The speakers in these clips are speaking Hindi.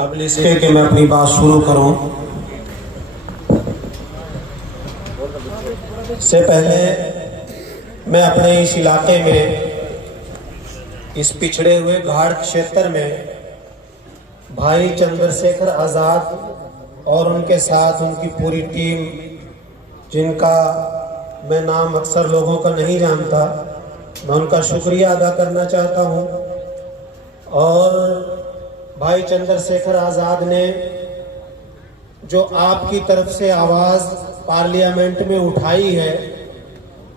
अब इसके कि मैं अपनी बात शुरू करूं से पहले मैं अपने इस इलाके में, इस पिछड़े हुए घाट क्षेत्र में भाई चंद्रशेखर आज़ाद और उनके साथ उनकी पूरी टीम, जिनका मैं नाम अक्सर लोगों का नहीं जानता, मैं उनका शुक्रिया अदा करना चाहता हूं। और भाई चंद्रशेखर आज़ाद ने जो आपकी तरफ से आवाज़ पार्लियामेंट में उठाई है,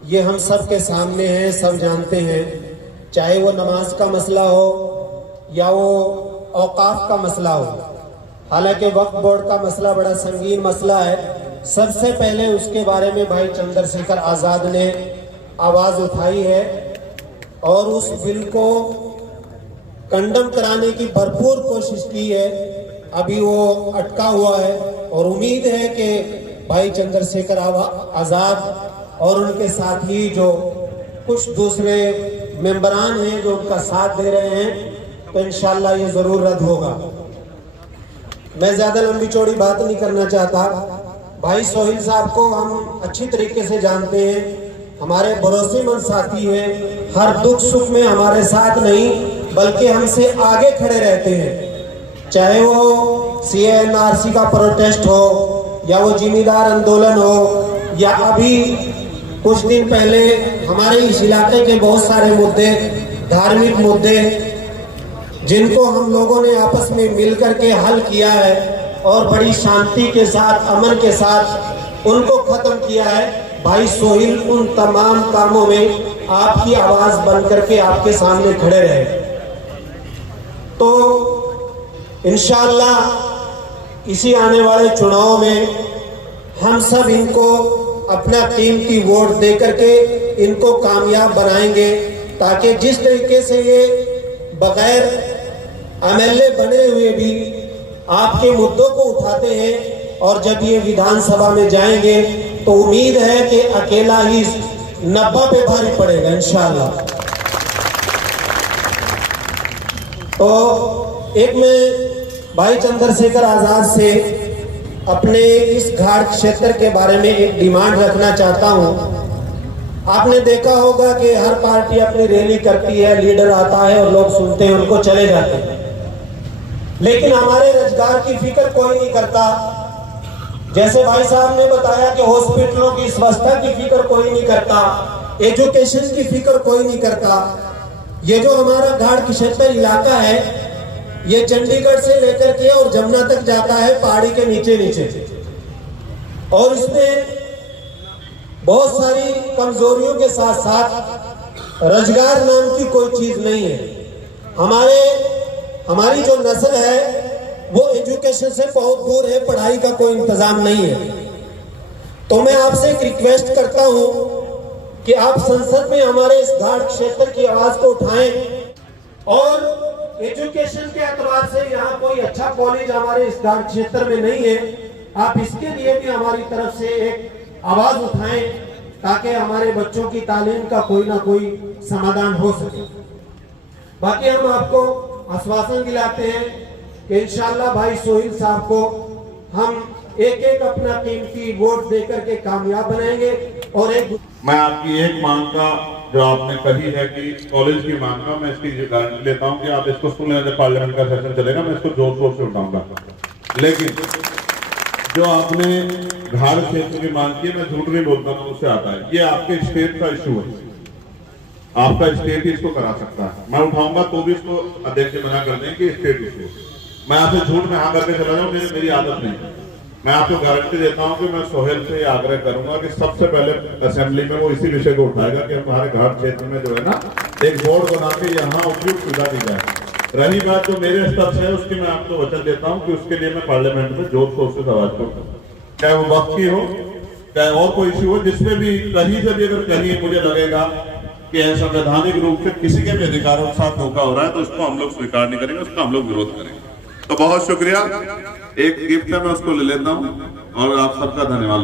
ये हम सब के सामने है, सब जानते हैं। चाहे वो नमाज का मसला हो या वो औकाफ का मसला हो, हालांकि वक्फ बोर्ड का मसला बड़ा संगीन मसला है। सबसे पहले उसके बारे में भाई चंद्रशेखर आज़ाद ने आवाज़ उठाई है और उस बिल को कंडम कराने की भरपूर कोशिश की है। अभी वो अटका हुआ है और उम्मीद है कि भाई चंद्रशेखर आज़ाद और उनके साथ ही जो कुछ दूसरे मेंबरान हैं जो उनका साथ दे रहे हैं, तो इंशाल्लाह ये ज़रूर रद्द होगा। मैं ज़्यादा लंबी चौड़ी बात नहीं करना चाहता। भाई सोहेल साहब को हम अच्छी तरीके से जानते हैं, हमारे भरोसेमंद साथी हैं, हर दुख सुख में हमारे साथ नहीं बल्कि हमसे आगे खड़े रहते हैं। चाहे वो CNRC का प्रोटेस्ट हो या वो जिम्मेदार आंदोलन हो या अभी कुछ दिन पहले हमारे इस इलाके के बहुत सारे मुद्दे, धार्मिक मुद्दे, जिनको हम लोगों ने आपस में मिलकर के हल किया है और बड़ी शांति के साथ, अमन के साथ उनको खत्म किया है। भाई सोहेल उन तमाम कामों में आपकी आवाज बन करके आपके सामने खड़े रहे। तो इंशाअल्लाह इसी आने वाले चुनाव में हम सब इनको अपना कीमती वोट दे करके इनको कामयाब बनाएंगे, ताकि जिस तरीके से ये बगैर MLA बने हुए भी आपके मुद्दों को उठाते हैं और जब ये विधानसभा में जाएंगे तो उम्मीद है कि अकेला ही 90 पे भारी पड़ेगा इंशाअल्लाह। तो एक मैं भाई चंद्रशेखर आज़ाद से अपने इस घाट क्षेत्र के बारे में एक डिमांड रखना चाहता हूं। आपने देखा होगा कि हर पार्टी अपनी रैली करती है, लीडर आता है और लोग सुनते हैं, उनको चले जाते हैं, लेकिन हमारे रोजगार की फिक्र कोई नहीं करता। जैसे भाई साहब ने बताया कि हॉस्पिटलों की व्यवस्था की फिक्र कोई नहीं करता, एजुकेशन की फिक्र कोई नहीं करता। ये जो हमारा घाट क्षेत्र इलाका है, ये चंडीगढ़ से लेकर के और जमुना तक जाता है, पहाड़ी के नीचे नीचे, और इसमें बहुत सारी कमजोरियों के साथ साथ रोजगार नाम की कोई चीज नहीं है। हमारी जो नस्ल है वो एजुकेशन से बहुत दूर है, पढ़ाई का कोई इंतजाम नहीं है। तो मैं आपसे एक रिक्वेस्ट करता हूं कि आप संसद में हमारे इस घाट क्षेत्र की आवाज को उठाएं और एजुकेशन के एतबार से यहाँ कोई अच्छा कॉलेज हमारे इस घाट क्षेत्र में नहीं है, आप इसके लिए भी हमारी तरफ से एक आवाज उठाएं ताकि हमारे बच्चों की तालीम का कोई ना कोई समाधान हो सके। बाकी हम आपको आश्वासन दिलाते हैं कि इंशाअल्लाह भाई सोहेल साहब को हम एक एक अपना कीमती वोट देकर के कामयाब बनाएंगे। और मैं आपकी एक मांग का जो आपने कही है कि कॉलेज की मांग का, मैं इसकी गारंटी लेता हूं कि आप इसको सुन लें, जब पार्लियामेंट का सेशन चलेगा मैं इसको जोर शोर से उठाऊंगा। लेकिन जो आपने घाट क्षेत्र की मांग की, मैं झूठ नहीं बोलता हूं, उससे आता है, ये आपके स्टेट का इशू है, आपका स्टेट ही इसको करा सकता है। मैं उठाऊंगा तो भी इसको अध्यक्ष मना कर दें कि स्टेट इशू। मैं आपसे झूठ में हाँ करके चला जाऊं, मेरी आदत नहीं। मैं आपको गारंटी देता हूं कि मैं सोहेल से आग्रह करूंगा कि सबसे पहले असेंबली में वो इसी विषय को उठाएगा कि हमारे घाट क्षेत्र में जो है ना एक बोर्ड बना के यहाँ उपयुक्त सुविधा दी जाए। रही बात जो मेरे स्तर से है, उसकी मैं आपको वचन देता हूँ कि उसके लिए मैं पार्लियामेंट में जोर शोर से आवाज करूँ, चाहे वो वक्त की हो, चाहे और कोई इश्यू हो, जिसमें भी कहीं से भी अगर कहीं मुझे लगेगा कि संवैधानिक रूप से किसी के भी अधिकारों के साथ धोखा हो रहा है, तो उसको हम लोग स्वीकार नहीं करेंगे, उसका हम लोग विरोध करेंगे। तो बहुत शुक्रिया। एक गिफ्ट है, मैं उसको ले लेता हूँ और आप सबका धन्यवाद।